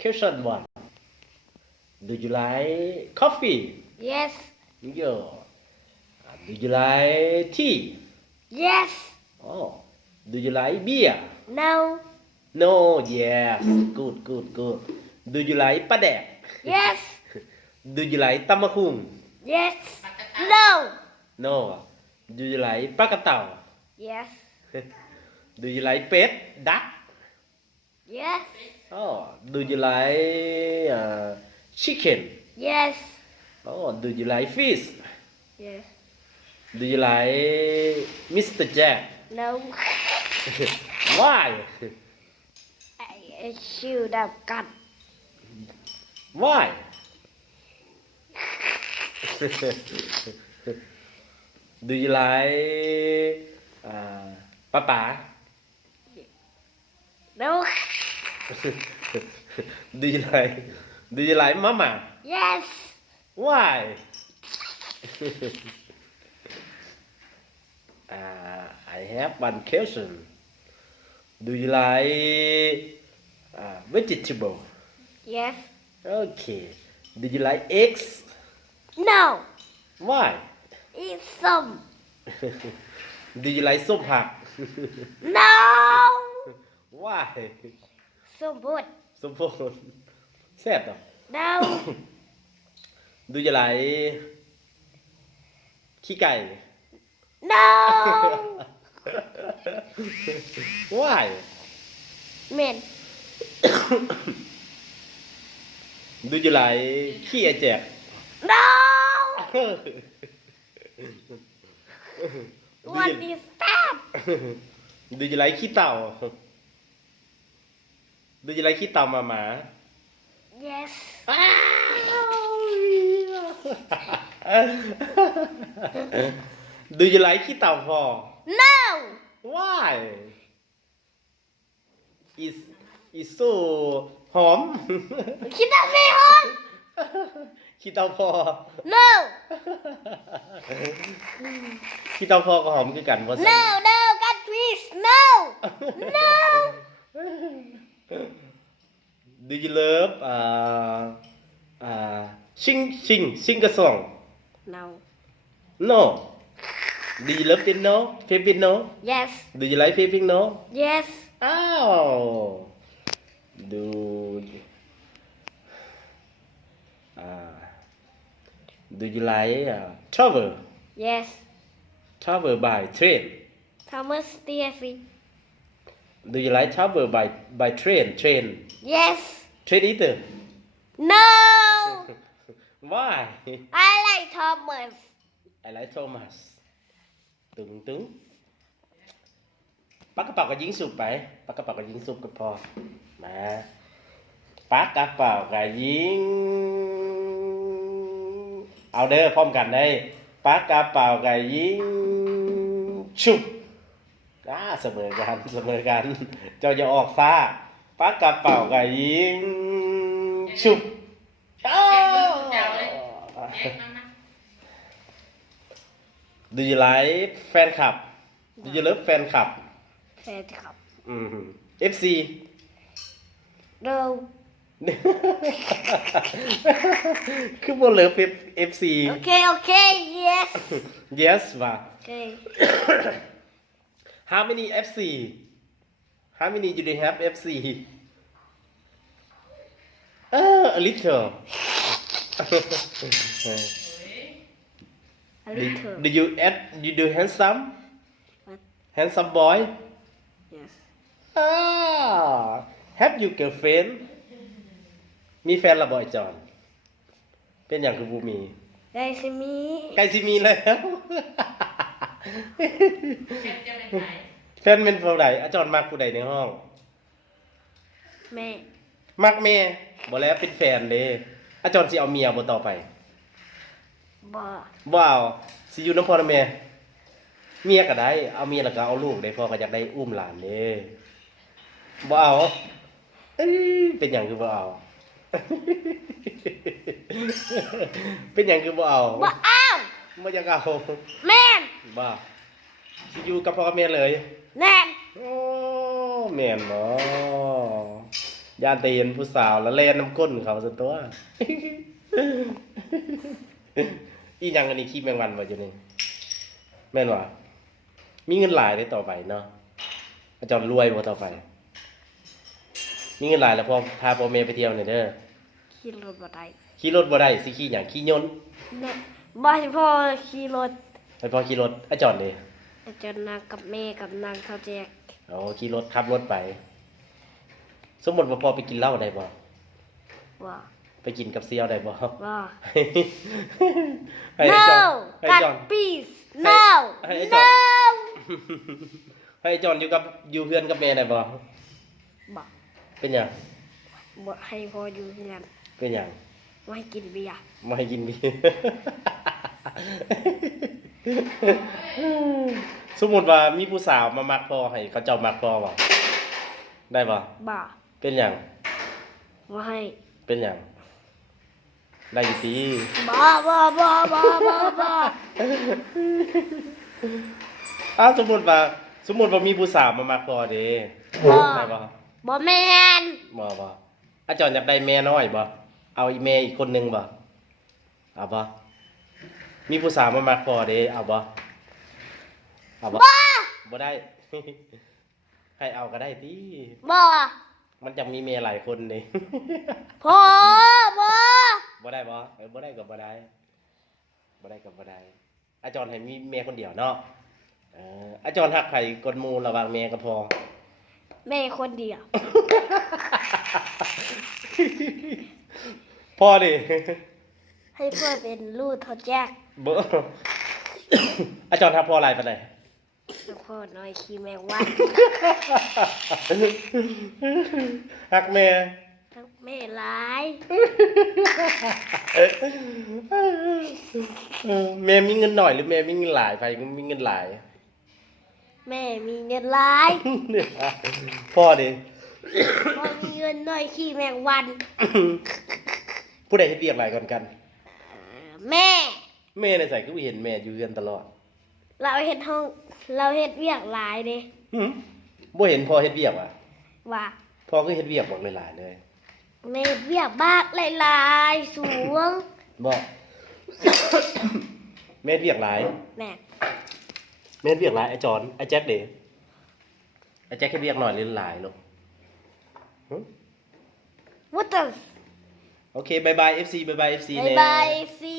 Question one. Do you like coffee? Yes. Yeah. Do you like tea? Yes. Oh. Do you like beer? No. No. Yes. Good. Do you like ปลาแดก Yes. Do you like ตำมะคุง Yes. No. No. Do you like ปลากระเต่า Yes. Do you like เป็ด duck? Yes. Oh. Do you like chicken? Yes. Oh. Do you like fish? Yes. Do you like Mr. Jack? No. Why? I chewed up cut. Why? Do you like Papa? No. Do you like Mama? Yes. Why? I have one question. Do you like vegetable? Yes. Okay. Do you like eggs? No. Why? Eat some. Do you like ส้มผัก No. Why? So good. ส้มโพดแซ่บเหรอ No. Do you like ขี้ไก่ No. Why? Men. Do you like ขี้ไอแจก No. Do What you is that? Do you like ขี้เต่า Do you like ขี้เต่าหมา Yes. Do you like ขี้เต่าพอ No. Why? It's so หอม Kita mehon. ขี้เต่าพอ No. ขี้เต่าพอก็หอมคือกันบ่ No. No. God please. No. No. Do you love sing a song? No. No. Do you love Filipino? Yes. Do you like Filipino? Yes. Oh. Do Do you like travel? Yes. Travel by train? Thomas Steffi. Do you like travel by train? Yes. Train either? No. Why? I like Thomas. I like Thomas. ตึงปักกระเป๋ากับยิงสุบไปปักกระเป๋ากับยิงสุบก็พอมาปักกระเป๋ากับยิงเอาเด้อพร้อมกันได้ปักกระเป๋ากับยิงชุบเสมอกันเจ้าอย่าออกซ่าปักกระเป๋ากับยิงชุบDo you like แฟนคลับ Do you love แฟนคลับ Fed cup. FC No. คือบ่เลิฟ FC Okay. Okay. Yes. Yes ว่ะ Okay. How many FC How many do you have FC A little A little. Do you do handsome What? Handsome boy Yes. Have you girlfriend มีแฟนละบ่อยจอนเป็นอย่างคือบูมี Guys, me. ใกล้สิมีแล้ว แฟนเป็นผู้ใดอาจารย์มักผู้ใดในห้อง Me. มักเมียบ่แล้วเป็นแฟนเด้อาจารย์สิเอาเมียบ่ต่อไป Ba. บ่เอาสิอยู่นำพ่อนำแม่เมียก็ได้เอาเมียแล้วก็เอาลูกได้พ่อก็อยากได้อุ้มหลานเด้บ่เอาเป็นหยังคือบ่เอา เป็นหยังคือบ่เอา Ba ow. บ่อยากเอา Man. บ่สิอยู่กับพ่อกับแม่เลย Man. โอ้แม่นบ่ ย่านแตเห็นผู้สาวแล้วเล่นน้ำก้นเขาซะตัว อีหยังอันนี้ขี้แมงวันบ่อยู่นี่แม่นว่ามีเงินหลายได้ต่อไปเนาะอาจารย์รวยบ่ต่อไป มีเงินหลายแล้วพอพาพ่อแม่ไปเที่ยวหน่อยเด้อ ขี่รถบ่ได้ ขี่รถบ่ได้สิขี่หยังขี่ยนต์ แม่บ่ให้พ่อขี่รถ ไปพอขี่รถอาจารย์เด้ อาจารย์นางกับแม่กับนางเขาแจก อ๋อขี่รถขับรถไป สมมุติว่าพอไปกินเหล้าได้บ่ ว่า ไปกินกับเซียวได้บ่ ว่า ให้อาจาร no ย์ให้ กั อา ด จารย์ peace ให้ no ให้อาจาร no ย์ ให้อาจารย์อยู่เพื่อนกับแม่ได้บ่ บ่ เป็นหยัง บ่ให้พ่ออยู่เฮือน เป็นหยัง บ่ให้กินเบียร์ ไม่ให้กินเบียร์ สมมุติว่ามีผู้สาวมามักพอให้เขาเจ้ามักพอบ่ได้บ่ บ่ เป็นหยัง บ่ให้ เป็นหยังได้อยู่ติ บ่บ่บ่บ่บ่บ่ อ้าวสมมุติว่ามีผู้สาวมามักพอเด้ บ่ ได้บ่ บ่แม่น บ่อาจารย์อยากได้แม่น้อยบ่เอาอีแม่อีกคนหนึงบ่เอาบ่มีผู้สาวมามักพอเด้เอาบ่เอาบ่ บ่ บ่ได้ ให้เอาก็ได้ติ บ่ มันจะมีเมียหลายคนนี่ พ่อบ่ บ่ได้บ่บ่ได้ก็บ่ได้บ่ได้ก็บ่ได้ อาจารย์ให้มีเมียคนเดียวเนาะอาจารย์ฮักไผกดหมู่ระหว่างเมียกับพ่อ แม่คนเดียว พ่อดิ ให้เพื่อนเป็นลูกเท่าแจก บ่ อาจารย์ฮักพ่อหลายปานใด แล้วพ่อน้อยขี้แมงวัน ฮักแม่ ทั้งแม่หลาย แม่มีเงินหน่อยหรือแม่มีเงินหลายไผมีเงินหลาย แม่มีเงินหลาย พ่อดิ พ่อมีเงินน้อยขี้แมงวัน ผู้ใดเฮ็ดเวียกหลายก่อนกัน แม่ แม่ในใส่คือเห็นแม่อยู่เรือนตลอด เราเฮ็ดห้องเราเฮ็ดเวียกหลายเด้ บ่เห็นพ่อเฮ็ดเวียกว่ะ ว่า พ่อก็เฮ็ดเวียกบอกหลายๆเลย แม่เวียกบากหลายๆสูง บอก แม่เวียกหลาย แม่ แม่เวียกหลายไอ้จอนไอ้แจ็คเด้ไอ้แจ็คเฮ็ดเวียกหน่อยหรือหลายลูก What the โอเคบายบาย FC บายบาย FC บาย แน่ บายซี